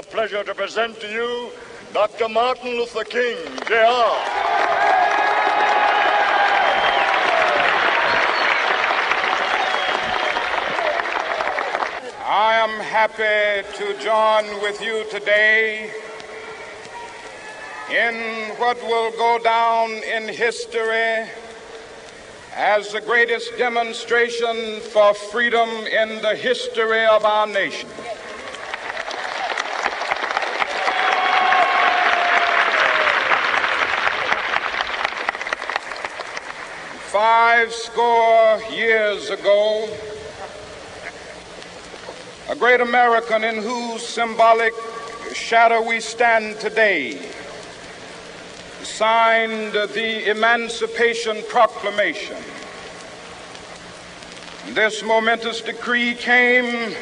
the pleasure to present to you Dr. Martin Luther King, Jr. I am happy to join with you today in what will go down in history as the greatest demonstration for freedom in the history of our nation. Five score years ago, a great American in whose symbolic shadow we stand today signed the Emancipation Proclamation. This momentous decree came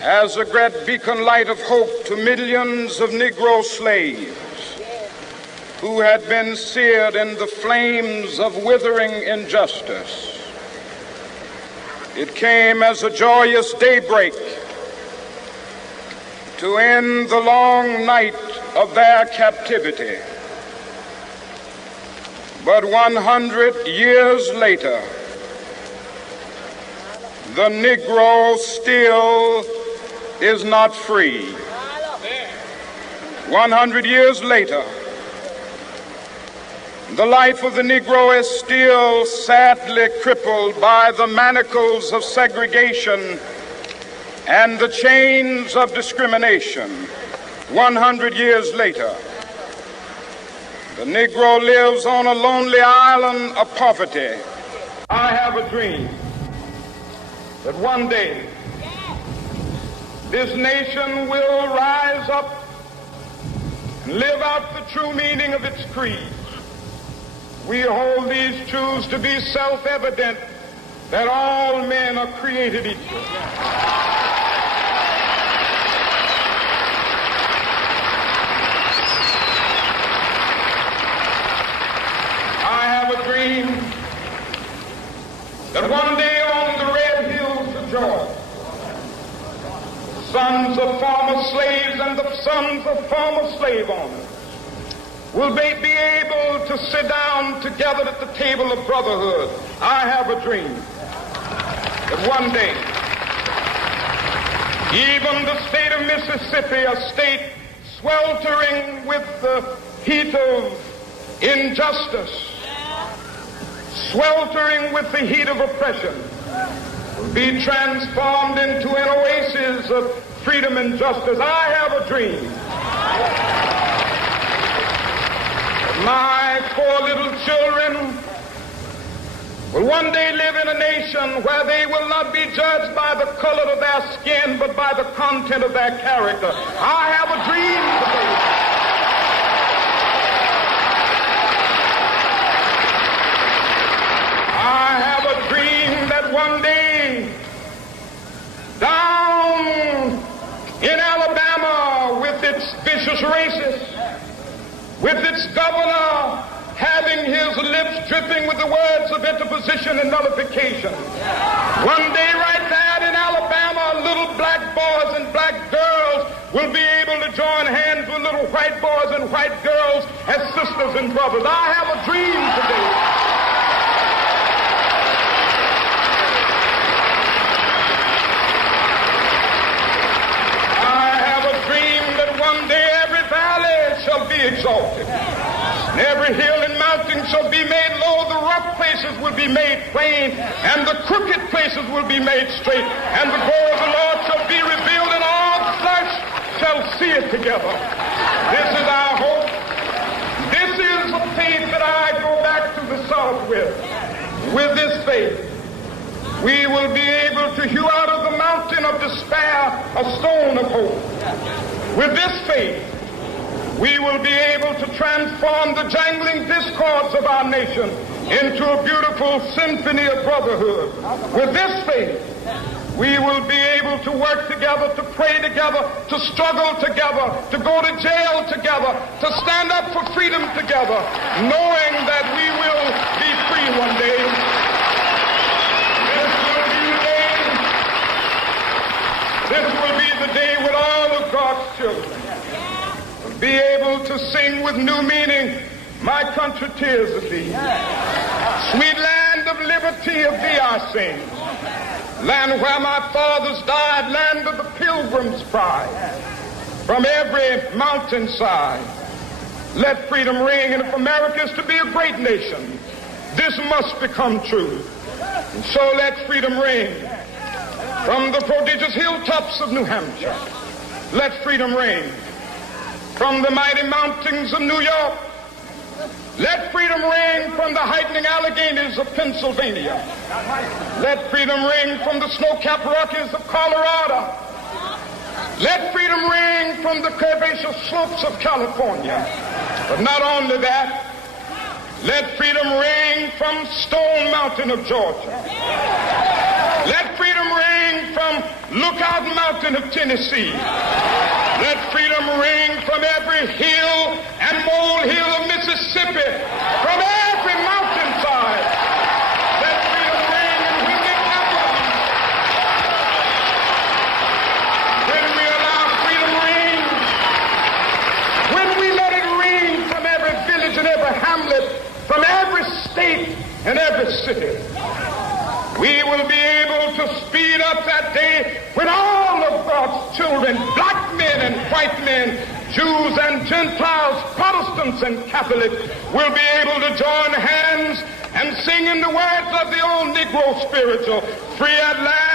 as a great beacon light of hope to millions of Negro slaves who had been seared in the flames of withering injustice. It came as a joyous daybreak to end the long night of their captivity. But 100 years later, the Negro still is not free. 100 years later, the life of the Negro is still sadly crippled by the manacles of segregation and the chains of discrimination. 100 years later, the Negro lives on a lonely island of poverty. I have a dream that one day this nation will rise up and live out the true meaning of its creed. We hold these truths to be self-evident, that all men are created equal. I have a dream that one day on the red hills of Georgia, the sons of former slaves and the sons of former slave owners will they be able to sit down together at the table of brotherhood. I have a dream that one day, even the state of Mississippi, a state sweltering with the heat of injustice, sweltering with the heat of oppression, will be transformed into an oasis of freedom and justice. I have a dream. My poor little children will one day live in a nation where they will not be judged by the color of their skin, but by the content of their character. I have a dream today. I have a dream that one day, down in Alabama, with its vicious racists, with its governor having his lips dripping with the words of interposition and nullification. One day right there in Alabama, little black boys and black girls will be able to join hands with little white boys and white girls as sisters and brothers. I have a dream today. I have a dream that one day every valley shall be exalted, and every hill and mountain shall be made low. The rough places will be made plain, and the crooked places will be made straight, and the glory of the Lord shall be revealed, and all flesh shall see it together. This is our hope. This is the faith that I go back to the South with. With this faith, we will be able to hew out of the mountain of despair a stone of hope. With this faith, we will be able to transform the jangling discords of our nation into a beautiful symphony of brotherhood. With this faith, we will be able to work together, to pray together, to struggle together, to go to jail together, to stand up for freedom together, knowing that we will be free one day. This will be the day when all of God children will be able to sing with new meaning, my country, tears of thee. Sweet land of liberty, of thee I sing. Land where my fathers died, land of the pilgrim's pride. From every mountainside, let freedom ring. And if America is to be a great nation, this must become true. And so let freedom ring. From the prodigious hilltops of New Hampshire, let freedom ring. From the mighty mountains of New York, let freedom ring. From the heightening Alleghenies of Pennsylvania, let freedom ring. From the snow-capped Rockies of Colorado, let freedom ring. From the curvaceous slopes of California. But not only that, let freedom ring from Stone Mountain of Georgia. Let freedom ring from Lookout Mountain of Tennessee. Let freedom ring from every hill and molehill of Mississippi, from every mountainside. Let freedom ring, and when it happens, when we allow freedom ring, when we let it ring from every village and every hamlet, from every state and every city, we will be able to speed up that day when all of God's children, black men and white men, Jews and Gentiles, Protestants and Catholics, will be able to join hands and sing in the words of the old Negro spiritual, free at last.